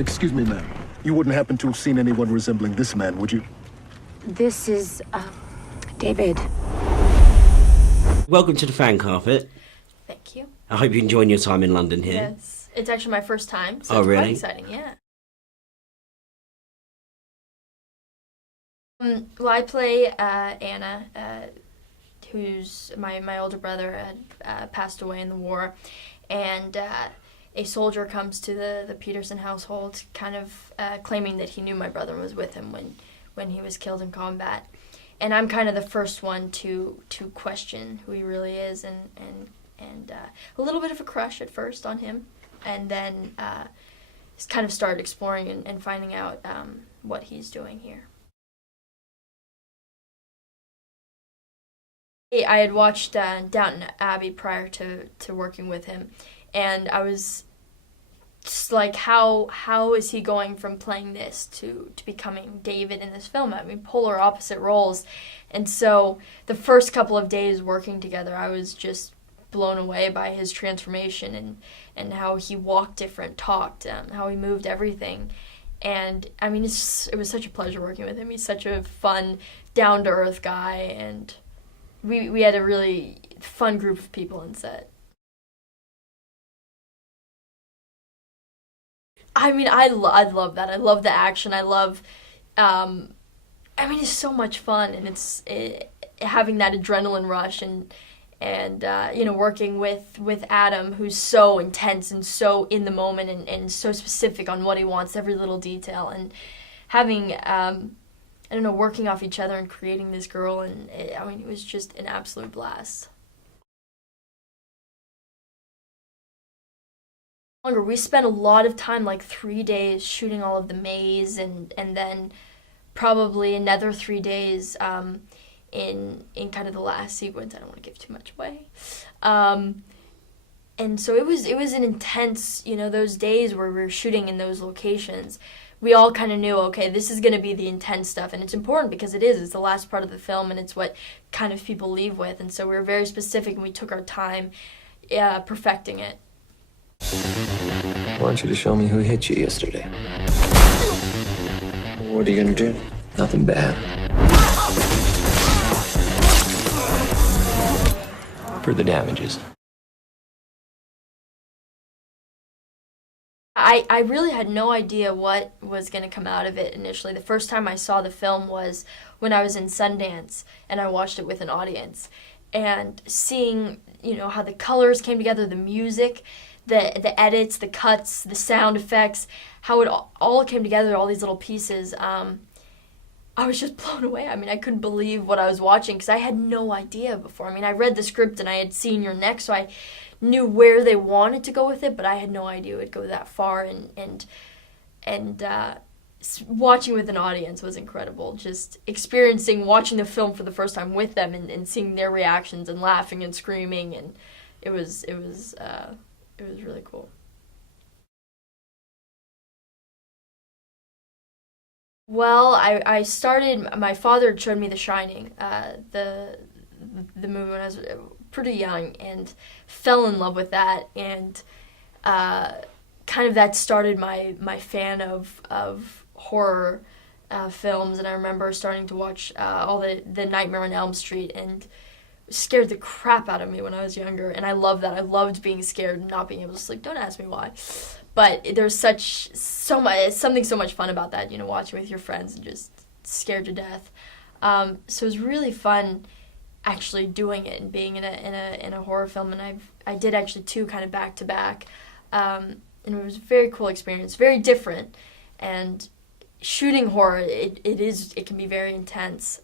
Excuse me, ma'am. You wouldn't happen to have seen anyone resembling this man, would you? This is, David. Welcome to the fan carpet. Thank you. I hope you're enjoying your time in London here. Yes. It's actually my first time, so Oh, it's really? quite exciting, yeah. Well, I play Anna, who's my older brother had passed away in the war, and a soldier comes to the Peterson household, kind of claiming that he knew my brother and was with him when he was killed in combat. And I'm kind of the first one to question who he really is, and a little bit of a crush at first on him, and then kind of started exploring and finding out what he's doing here. I had watched Downton Abbey prior to working with him, and I was just like, how is he going from playing this to becoming David in this film? I mean, polar opposite roles. And so the first couple of days working together, I was just blown away by his transformation and how he walked different, talked, how he moved everything. And I mean, it was such a pleasure working with him. He's such a fun, down-to-earth guy, and we had a really fun group of people on set. I mean, I love that. I love the action. I love, I mean, it's so much fun, and it's having that adrenaline rush, and you know, working with Adam, who's so intense and so in the moment and so specific on what he wants, every little detail, and having, I don't know, working off each other and creating this girl, and I mean, it was just an absolute blast. We spent a lot of time, like 3 days, shooting all of the maze, and then probably another 3 days in kind of the last sequence. I don't want to give too much away. And so it was an intense, you know, those days where we were shooting in those locations. We all kind of knew, okay, this is going to be the intense stuff, and it's important because it's the last part of the film, and it's what kind of people leave with. And so we were very specific, and we took our time perfecting it. I want you to show me who hit you yesterday. What are you gonna do? Nothing bad. For the damages. I really had no idea what was going to come out of it initially. The first time I saw the film was when I was in Sundance, and I watched it with an audience. And seeing, you know, how the colors came together, the music, the edits, the cuts, the sound effects, how it all came together, all these little pieces, I was just blown away. I mean, I couldn't believe what I was watching because I had no idea before. I mean, I read the script and I had seen Your Neck, so I knew where they wanted to go with it, but I had no idea it would go that far, and watching with an audience was incredible. Just watching the film for the first time with them and seeing their reactions and laughing and screaming, and it was really cool. Well, I started, my father showed me The Shining, the movie when I was pretty young, and fell in love with that, and kind of that started my fan of horror films, and I remember starting to watch all the Nightmare on Elm Street, and it scared the crap out of me when I was younger, and I loved that. I loved being scared and not being able to sleep. Don't ask me why. But there's something so much fun about that, you know, watching with your friends and just scared to death. So it was really fun actually doing it and being in a horror film, and I did actually 2 kind of back to back, and it was a very cool experience, very different. And shooting horror, it can be very intense.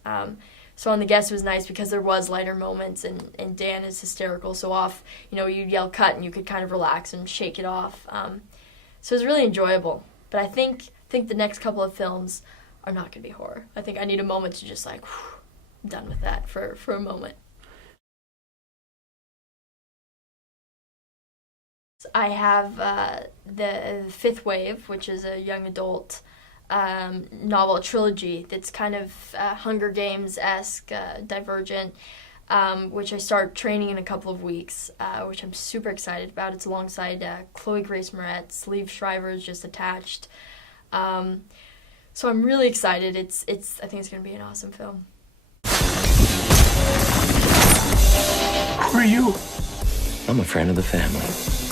So on The Guest it was nice because there was lighter moments, and Dan is hysterical, so you'd yell cut and you could kind of relax and shake it off. So it was really enjoyable. But I think the next couple of films are not going to be horror. I think I need a moment to just I'm done with that for a moment. I have the Fifth Wave, which is a young adult novel trilogy that's kind of Hunger Games-esque, Divergent. which I start training in a couple of weeks, which I'm super excited about. It's alongside Chloe Grace Moretz. Liev Schreiber is just attached. So I'm really excited. I think it's going to be an awesome film. Who are you? I'm a friend of the family.